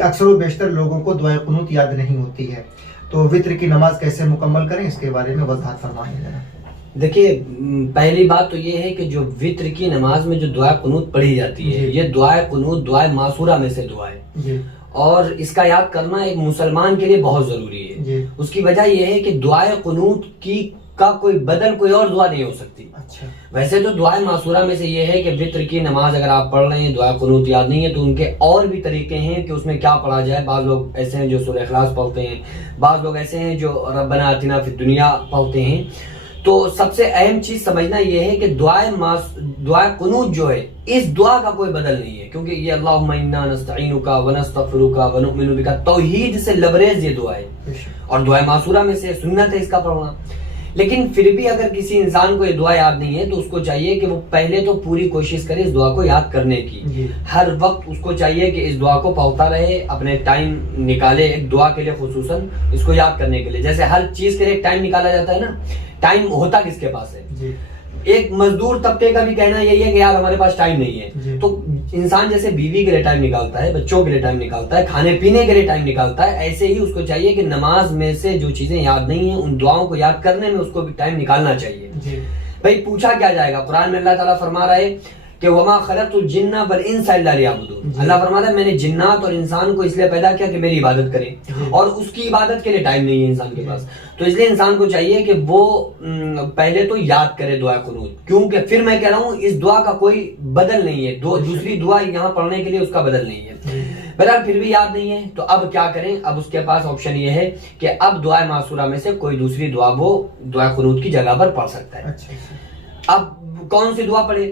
اکثر و بیشتر لوگوں کو دعائے قنوت یاد نہیں ہوتی ہے، تو وطر کی نماز کیسے مکمل کریں، اس کے بارے میں وضاحت فرمائیں ذرا۔ دیکھیے، پہلی بات تو یہ ہے کہ جو وطر کی نماز میں جو دعائے قنوت پڑھی جاتی ہے، یہ دعائے قنوت دعائے معصورہ میں سے دعا ہے، اور اس کا یاد کرنا ایک مسلمان کے لیے بہت ضروری ہے۔ اس کی وجہ یہ ہے کہ دعائے قنوت کا کوئی بدل کوئی اور دعا نہیں ہو سکتی۔ ویسے تو دعائے معصورہ میں سے یہ ہے کہ وطر کی نماز اگر آپ پڑھ رہے ہیں، دعائے قنوت یاد نہیں ہے، تو ان کے اور بھی طریقے ہیں کہ اس میں کیا پڑھا جائے۔ بعض لوگ ایسے ہیں جو سورہ اخلاص پڑھتے ہیں، بعض لوگ ایسے ہیں جو ربنا آتنا فی الدنیا پڑھتے ہیں۔ تو سب سے اہم چیز سمجھنا یہ ہے کہ دعائے قنوت جو ہے، اس دعا کا کوئی بدل نہیں ہے، کیونکہ یہ اللہم انا نستعینک ونستغفرک ونؤمن بک توحید سے لبریز یہ دعا ہے، اور دعائے معصورہ میں سے سنت ہے اس کا پڑھنا۔ لیکن پھر بھی اگر کسی انسان کو یہ دعا یاد نہیں ہے تو اس کو چاہیے کہ وہ پہلے تو پوری کوشش کرے اس دعا کو یاد کرنے کی۔ ہر وقت اس کو چاہیے کہ اس دعا کو پڑھتا رہے، اپنے ٹائم نکالے ایک دعا کے لیے، خصوصاً اس کو یاد کرنے کے لیے۔ جیسے ہر چیز کے لیے ایک ٹائم نکالا جاتا ہے نا، ٹائم ہوتا کس کے پاس ہے؟ ایک مزدور طبقے کا بھی کہنا یہی ہے کہ یار ہمارے پاس ٹائم نہیں ہے۔ تو انسان جیسے بیوی کے لیے ٹائم نکالتا ہے، بچوں کے لیے ٹائم نکالتا ہے، کھانے پینے کے لیے ٹائم نکالتا ہے، ایسے ہی اس کو چاہیے کہ نماز میں سے جو چیزیں یاد نہیں ہیں ان دعاؤں کو یاد کرنے میں اس کو بھی ٹائم نکالنا چاہیے۔ بھائی پوچھا کیا جائے گا؟ قرآن میں اللہ تعالیٰ فرما رہا ہے کہ وما خلقت الجن والانس الا لیعبدون۔ اللہ فرماتا ہے میں نے جنات اور انسان کو اس لیے پیدا کیا کہ میری عبادت کریں، اور اس کی عبادت کے لیے ٹائم نہیں ہے انسان کے پاس۔ تو اس لیے انسان کو چاہیے کہ وہ پہلے تو یاد کرے دعا قنوت، کیونکہ پھر میں کہہ رہا ہوں اس دعا کا کوئی بدل نہیں ہے، دوسری دعا یہاں پڑھنے کے لیے اس کا بدل نہیں ہے۔ بہرحال پھر بھی یاد نہیں ہے تو اب کیا کریں؟ اب اس کے پاس آپشن یہ ہے کہ اب دعائے معصورہ میں سے کوئی دوسری دعا وہ دعائے قنوت کی جگہ پر پڑھ سکتا ہے۔ اب کون سی دعا پڑھے؟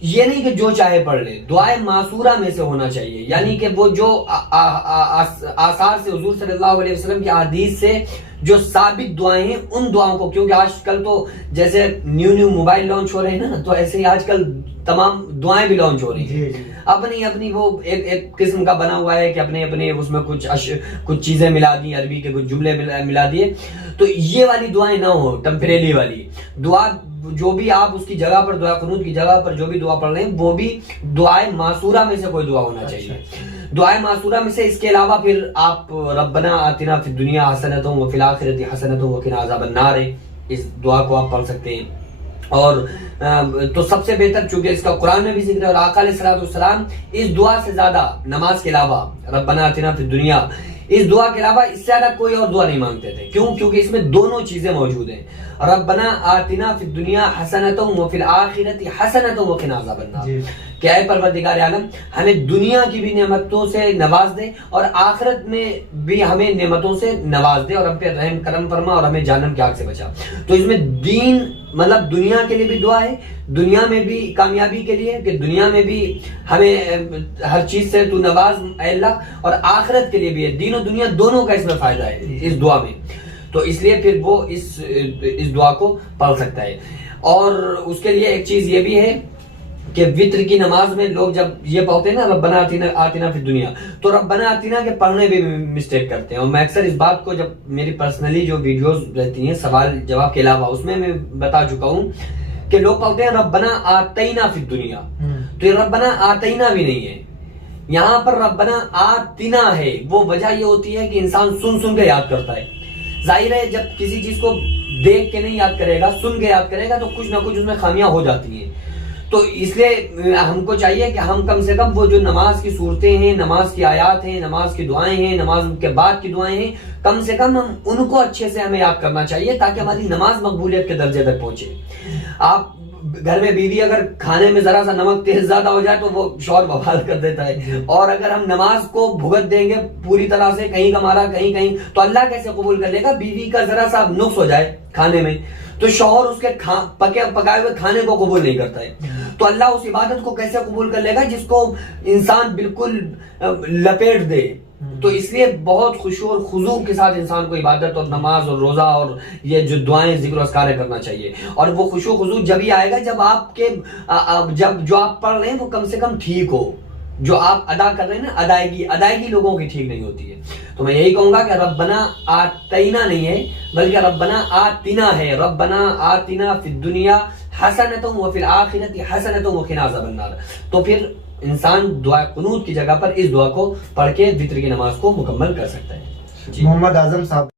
یہ نہیں کہ جو چاہے پڑھ لے، دعائے معصورہ میں سے ہونا چاہیے، یعنی کہ وہ جو آثار سے، حضور صلی اللہ علیہ وسلم کی احادیث سے جو ثابت دعائیں ہیں ان دعاؤں کو، کیونکہ آج کل تو جیسے نیو موبائل لانچ ہو رہے ہیں نا، تو ایسے ہی آج کل تمام دعائیں بھی لانچ ہو رہی ہیں، اپنی وہ ایک قسم کا بنا ہوا ہے کہ اپنے اس میں کچھ چیزیں ملا دی، عربی کے کچھ جملے ملا دیے۔ تو یہ والی دعائیں نہ ہو، ٹیمپریری والی دعا جو بھی آپ اس کی جگہ پر دعا قنوت کی جگہ پر جو بھی دعا پڑھ رہے ہیں وہ بھی دعائے معصورہ میں سے کوئی دعا ہونا چاہیے۔ دعائے معصورہ میں سے اس کے علاوہ پھر آپ ربنا آتنا فی الدنیا حسنۃ وفی الآخرۃ حسنۃ وقنا عذاب النار، اس دعا کو آپ پڑھ سکتے ہیں۔ اور تو سب سے بہتر، چونکہ اس کا قرآن میں بھی ذکر ہے اور آقا علیہ الصلوۃ والسلام اس دعا سے زیادہ نماز کے علاوہ ربنا آتنا فی الدنیا، اس دعا کے علاوہ اس سے زیادہ کوئی اور دعا نہیں مانگتے تھے۔ کیوں؟ کیونکہ اس میں دونوں چیزیں موجود ہیں، ربنا آتنا فی الدنیا حسنۃ وفی الآخرۃ حسنۃ وقنا عذاب النار، کہ اے پروردگار عالم ہمیں دنیا کی بھی نعمتوں سے نواز دے اور آخرت میں بھی ہمیں نعمتوں سے نواز دے، اور ہم پہ رحم کرم فرما اور ہمیں جہنم کی آگ سے بچا۔ تو اس میں دین مطلب دنیا کے لیے بھی دعا ہے، دنیا میں بھی کامیابی کے لیے کہ دنیا میں بھی ہمیں ہر چیز سے تو نواز اے اللہ، اور آخرت کے لیے بھی ہے، دین و دنیا دونوں کا اس میں فائدہ ہے اس دعا میں۔ تو اس لیے پھر وہ اس دعا کو پڑھ سکتا ہے۔ اور اس کے لیے ایک چیز یہ بھی ہے کہ وطر کی نماز میں لوگ جب یہ پڑھتے ہیں نا ربنا آتنا فی الدنیا، تو ربنا آتنا کے پڑھنے بھی مسٹیک کرتے ہیں، اور میں اکثر اس بات کو جب میری پرسنلی جو ویڈیوز رہتی ہیں سوال جواب کے علاوہ اس میں بتا چکا ہوں کہ لوگ پڑھتے ہیں ربنا آتینا فی الدنیا، تو یہ ربنا آتینا بھی نہیں ہے، یہاں پر ربنا آتنا ہے۔ وہ وجہ یہ ہوتی ہے کہ انسان سن کے یاد کرتا ہے۔ ظاہر ہے جب کسی چیز کو دیکھ کے نہیں یاد کرے گا، سن کے یاد کرے گا تو کچھ نہ کچھ اس میں خامیاں ہو جاتی ہیں۔ تو اس لیے ہم کو چاہیے کہ ہم کم سے کم وہ جو نماز کی صورتیں ہیں، نماز کی آیات ہیں، نماز کی دعائیں ہیں، نماز کے بعد کی دعائیں ہیں، کم سے کم ہم ان کو اچھے سے ہمیں یاد کرنا چاہیے تاکہ ہماری نماز مقبولیت کے درجے تک پہنچے۔ آپ گھر میں بیوی اگر کھانے میں ذرا سا نمک تیز زیادہ ہو جائے تو وہ شوہر بوال کر دیتا ہے، اور اگر ہم نماز کو بھگت دیں گے پوری طرح سے، کہیں کا مارا کہیں، تو اللہ کیسے قبول کر لے گا؟ بیوی کا ذرا سا نقص ہو جائے کھانے میں تو شوہر اس کے پکائے ہوئے کھانے کو قبول نہیں کرتا ہے، تو اللہ اس عبادت کو کیسے قبول کر لے گا جس کو انسان بالکل لپیٹ دے؟ تو اس لیے بہت خشوع اور خضوع کے ساتھ انسان کو عبادت اور نماز اور روزہ اور یہ جو دعائیں ذکر و اذکار کرنا چاہیے، اور وہ خشوع خضوع جب ہی آئے گا جب آپ کے جو آپ پڑھ رہے ہیں وہ کم سے کم ٹھیک ہو، جو آپ ادا کر رہے ہیں نا ادائیگی لوگوں کی ٹھیک نہیں ہوتی ہے۔ تو میں یہی کہوں گا کہ ربنا آتینا نہیں ہے بلکہ ربنا آتنا ہے، ربنا آتنا فی الدنیا حسنۃ وفی الآخرۃ حسنۃ وقنا عذاب النار۔ تو پھر انسان دعا قنوت کی جگہ پر اس دعا کو پڑھ کے وطر کی نماز کو مکمل کر سکتا ہے. جی محمد اعظم صاحب